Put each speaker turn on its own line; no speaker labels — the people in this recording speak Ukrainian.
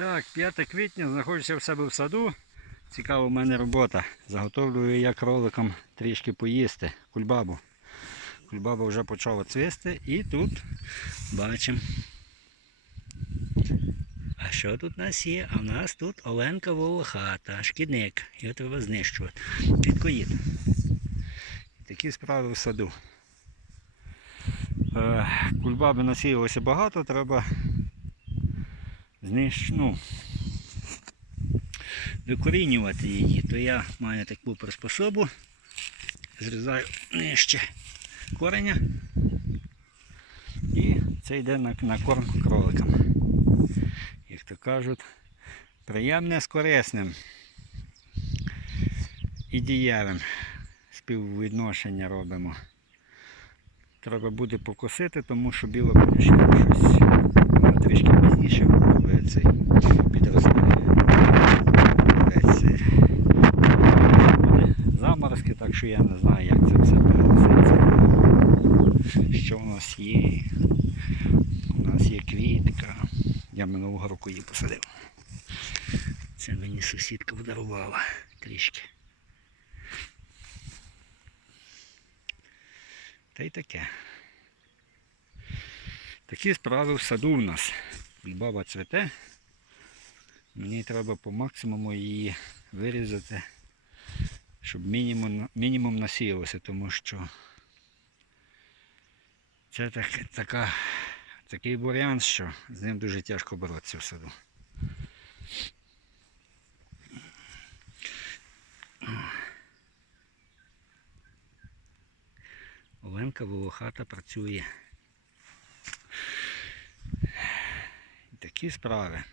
Так, 5 квітня знаходжуся в себе в саду. Цікава в мене робота. Заготовлюю я кроликам трішки поїсти. Кульбабу. Кульбаба вже почала цвісти і тут бачимо. А що тут у нас є? А в нас тут Оленка волохата, шкідник. Його треба знищувати. Підкоїд. Такі справи в саду. Е, Кульбаби насіялося багато, треба знищ... ну, викорінювати її, то я маю таку приспособу, зрізаю нижче кореня і це йде на, на корм кроликам. Як то кажуть, приємне з корисним і дієвим співвідношення робимо. Треба буде покосити, тому що біла конюшина щось трішки пізніше цей підросте. Десь, е, заморозки, так що я не знаю, як це все перенесеться. Що у нас є? У нас є квітка. Я минулого року її посадив. Це мені сусідка подарувала трішки. Та й таке. Такі справи в саду в нас. Бульбаба цвете. Мені треба по максимуму її вирізати, щоб мінімум, мінімум насіялося, тому що це так, така, такий бур'ян, що з ним дуже тяжко боротися в саду. Оленка Волохата працює. Такі справи.